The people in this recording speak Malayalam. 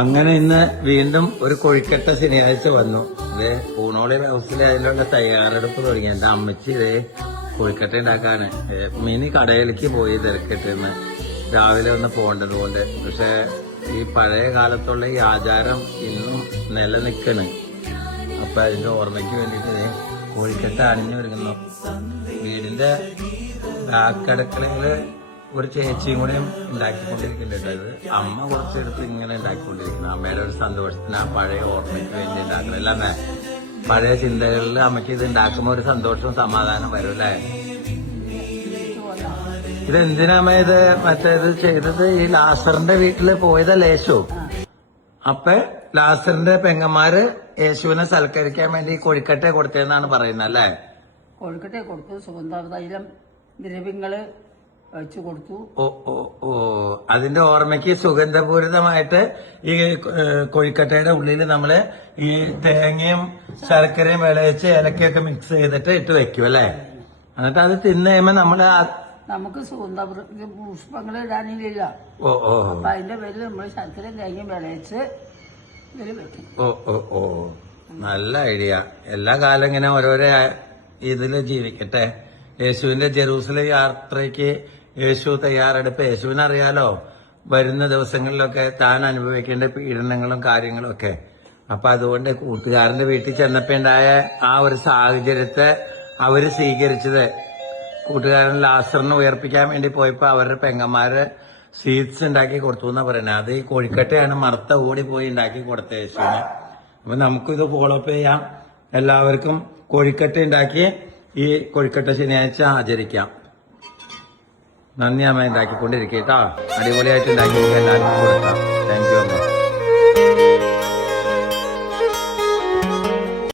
അങ്ങനെ ഇന്ന് വീണ്ടും ഒരു കൊഴിക്കട്ട ശനിയാഴ്ച വന്നു. ഇത് പൂണോളി ഹൗസിലെ അതിലുള്ള തയ്യാറെടുപ്പ് തുടങ്ങി. എന്റെ അമ്മച്ചി ഇത് കൊഴിക്കട്ട ഉണ്ടാക്കാണ്. മിനി കടയിലേക്ക് പോയി തിരക്കിട്ടിന്ന് രാവിലെ ഒന്ന് പോകേണ്ടത് കൊണ്ട്. പക്ഷെ ഈ പഴയ കാലത്തുള്ള ഈ ആചാരം ഇന്നും നിലനിൽക്കണ്. അപ്പൊ അതിന്റെ ഓർമ്മയ്ക്ക് വേണ്ടിയിട്ട് കോഴിക്കട്ട അണിഞ്ഞു ഒരുങ്ങുന്നു. വീടിന്റെ ബാക്കടുക്കളയില് ഒരു ചേച്ചിയും കൂടെയും ഉണ്ടാക്കിക്കൊണ്ടിരിക്കുന്നുണ്ട്. അത് അമ്മ കുറച്ചെടുത്ത് ഇങ്ങനെ ഉണ്ടാക്കിക്കൊണ്ടിരിക്കുന്നു. അമ്മയുടെ ഒരു സന്തോഷത്തിന് ആ പഴയ ഓർമ്മയ്ക്ക് വേണ്ടി ഉണ്ടാക്കണം. അമ്മ പഴയ ചിന്തകളിൽ അമ്മയ്ക്ക് ഇത് ഉണ്ടാക്കുമ്പോൾ ഒരു സന്തോഷവും സമാധാനം വരും അല്ലേ? ഇതെന്തിനാമ്മ ഇത് മറ്റേത് ചെയ്തത്? ഈ ലാസറിന്റെ വീട്ടില് പോയത് യേശു. അപ്പൊ ലാസറിന്റെ പെങ്ങന്മാര് യേശുവിനെ സൽക്കരിക്കാൻ വേണ്ടി കൊഴിക്കട്ടെ കൊടുത്തതെന്നാണ് പറയുന്നത് അല്ലേ? കൊഴുക്കട്ടെ കൊടുത്തു, സുഗന്ധതൈലം ദ്രവ്യങ്ങള് വെച്ചു കൊടുത്തു. ഓ ഓ ഓ അതിന്റെ ഓർമ്മയ്ക്ക് സുഗന്ധപൂരിതമായിട്ട് ഈ കൊഴിക്കട്ടയുടെ ഉള്ളിൽ നമ്മള് ഈ തേങ്ങയും ശർക്കരയും വിളയിച്ച് ഇലക്കൊക്കെ മിക്സ് ചെയ്തിട്ട് ഇട്ട് വെക്കും അല്ലേ? എന്നിട്ട് അത് തിന്നു കഴിയുമ്പോ നമ്മള് നമുക്ക് സുഗന്ധ പുഷ്പങ്ങൾ ഇടാനില്ല. ഓ ഓ അപ്പൊ അതിന്റെ പേരിൽ നമ്മൾ ശർക്കരയും തേങ്ങയും വിളയിച്ച് ഇതിൽ വെക്കും. ഓ ഓ ഓ നല്ല ഐഡിയ. എല്ലാ കാലം ഇങ്ങനെ ഓരോരോ ഇതില് ജീവിക്കട്ടെ. യേശുവിന്റെ ജെറൂസലേം യാത്രയ്ക്ക് യേശു തയ്യാറെടുപ്പ്. യേശുവിനറിയാലോ വരുന്ന ദിവസങ്ങളിലൊക്കെ താൻ അനുഭവിക്കേണ്ട പീഡനങ്ങളും കാര്യങ്ങളും ഒക്കെ. അപ്പൊ അതുകൊണ്ട് കൂട്ടുകാരന്റെ വീട്ടിൽ ചെന്നപ്പോ ഉണ്ടായ ആ ഒരു സാഹചര്യത്തെ അവര് സ്വീകരിച്ചത്. കൂട്ടുകാരൻ ലാസറിനെ ഉയർപ്പിക്കാൻ വേണ്ടി പോയപ്പോ അവരുടെ പെങ്ങന്മാര് സ്വീറ്റ്സ് ഉണ്ടാക്കി കൊടുത്തു എന്നാ പറയുന്നത്. അത് ഈ കോഴിക്കട്ടയാണ് മറുത്ത ഓടി പോയി ഉണ്ടാക്കി കൊടുത്ത യേശുവിന്. അപ്പൊ നമുക്കിത് ഫോളോ അപ്പ് ചെയ്യാം. എല്ലാവർക്കും കോഴിക്കട്ട ഉണ്ടാക്കി ഈ കൊഴിക്കട്ട ശനിയാഴ്ച ആചരിക്കാം. നന്ദി അമ്മ ഉണ്ടാക്കിക്കൊണ്ടിരിക്കട്ടോ. അടിപൊളിയായിട്ട് ഉണ്ടാക്കി എല്ലാവർക്കും കൊടുക്കാം.